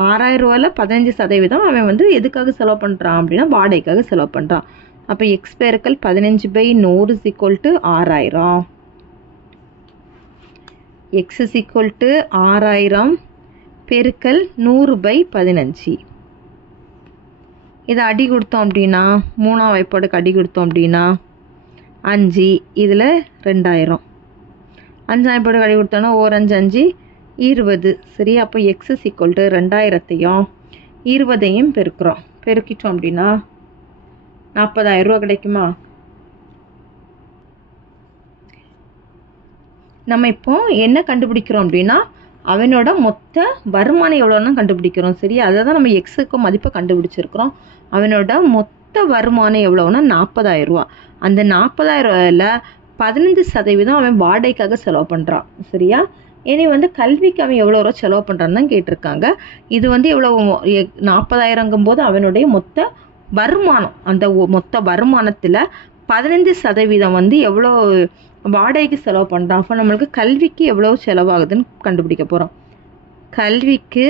6000 ரூபாயில் 15% அவன் வந்து எதுக்காக செலவு பண்ணுறான் அப்படின்னா வாடகைக்காக செலவு பண்ணுறான். அப்போ எக்ஸ் பெருக்கல் 15/100 = 6000. எக்ஸ் = 6000 பெருக்கல் 100/15. இதை அடி கொடுத்தோம் அப்படின்னா 3ஆம் வாய்ப்பாடுக்கு அடி கொடுத்தோம் அப்படின்னா 5, இதில் 2000. 5ஆம் வாய்ப்பாடுக்கு அடி கொடுத்தோன்னா 1 5 5 20. சரி, அப்போ எக்ஸ் = 2000ஐயும் 20ஐயும் பெருக்கிறோம். பெருக்கிட்டோம் அப்படின்னா 40000 ரூபா கிடைக்குமா? நம்ம இப்போ என்ன கண்டுபிடிக்கிறோம் அப்படின்னா அவனோட மொத்த வருமானம் எவ்வளோன்னு கண்டுபிடிக்கிறோம். சரி, அதை தான் நம்ம எக்ஸுக்கு மதிப்பை கண்டுபிடிச்சிருக்கிறோம். அவனோட மொத்த வருமானம் எவ்வளோன்னா 40000 ரூபா. அந்த 40000 ரூபாயில் 15% அவன் வாடகைக்காக செலவு பண்ணுறான். சரியா, இனி வந்து கல்விக்கு அவன் எவ்வளோ ரூபா செலவு பண்ணுறான்னு தான் கேட்டிருக்காங்க. இது வந்து எவ்வளோ 40000ங்கும் போது அவனுடைய மொத்த வருமானம், அந்த மொத்த வருமானத்தில் 15% வந்து எவ்வளோ வாடகைக்கு செலவு பண்ணுறான். அப்போ நம்மளுக்கு கல்விக்கு எவ்வளோ செலவாகுதுன்னு கண்டுபிடிக்க போகிறோம். கல்விக்கு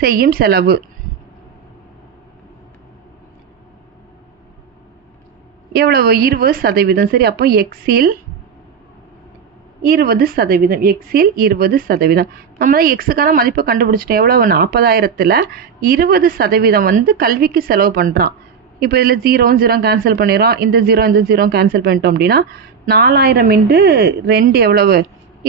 செய்யும் செலவு எவ்வளவு? 20%. சரி, அப்போ எக்ஸில் 20%. எக்ஸில் 20%. நம்ம தான் எக்ஸுக்கான மதிப்பை கண்டுபிடிச்சிட்டோம். எவ்வளவு? 40000ல் 20% வந்து கல்விக்கு செலவு பண்ணுறான். இப்போ இதில் 0 0 கேன்சல் பண்ணிடுறோம். இந்த 0 கேன்சல் பண்ணிட்டோம் அப்படின்னா 4000 × 2 எவ்வளவு?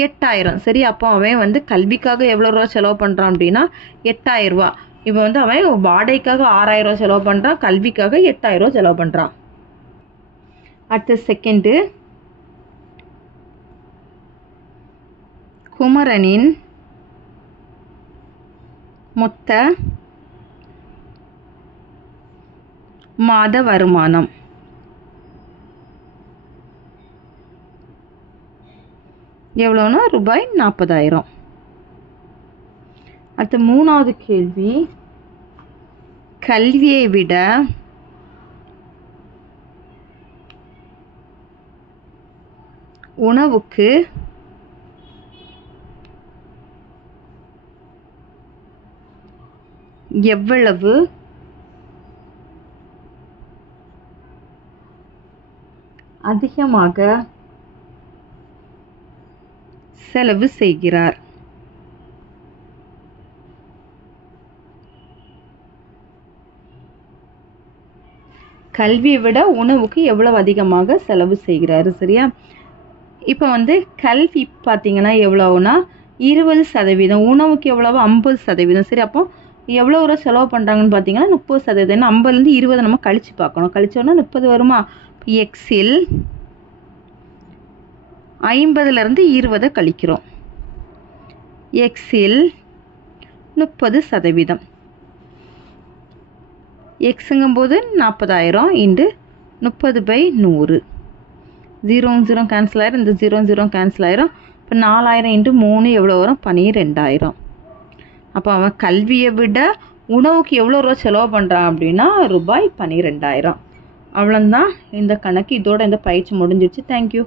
8000. சரி, அப்போ அவன் வந்து கல்விக்காக எவ்வளோ ரூபா செலவு பண்ணுறான் அப்படின்னா 8000 ரூபா. இப்போ வந்து அவன் வாடகைக்காக 6000 ரூபா செலவு பண்ணுறான், கல்விக்காக 8000 ரூபா செலவு பண்ணுறான். அடுத்த செகண்டு, குமரனின் மொத்த மாத வருமானம் எவ்வளோன்னா ரூபாய் 40000. அடுத்த 3வது கேள்வி, கல்வியை விட உணவுக்கு எவ்வளவு அதிகமாக செலவு செய்கிறார்? கல்வியை விட உணவுக்கு எவ்வளவு அதிகமாக செலவு செய்கிறாரு. சரியா, இப்போ வந்து கல்வி பார்த்தீங்கன்னா எவ்வளவுனா 20%, உணவுக்கு எவ்வளவு? 50%. சரி, அப்போ எவ்வளோ ரூபா செலவு பண்ணுறாங்கன்னு பார்த்தீங்கன்னா 30%. 50லேருந்து 20 நம்ம கழிச்சு பார்க்கணும். கழிச்சோன்னா 30 வருமா? எக்ஸில் 50லேருந்து 20 கழிக்கிறோம். எக்ஸில் 30%. எக்ஸுங்கும் போது 40000 × 30/100. 0 0 கேன்சல் ஆயிரும், இந்த 0 0 கேன்சல் ஆயிரும். இப்போ 4000 × 3 எவ்வளோ வரும்? 12000. அப்போ அவன் கல்வியை விட உணவுக்கு எவ்வளோ ரூபா செலவு பண்ணுறான் அப்படின்னா ரூபாய் 12000. அவ்வளோதான் இந்த கணக்கு. இதோட இந்த பயிற்சி முடிஞ்சிருச்சு. தேங்க்யூ.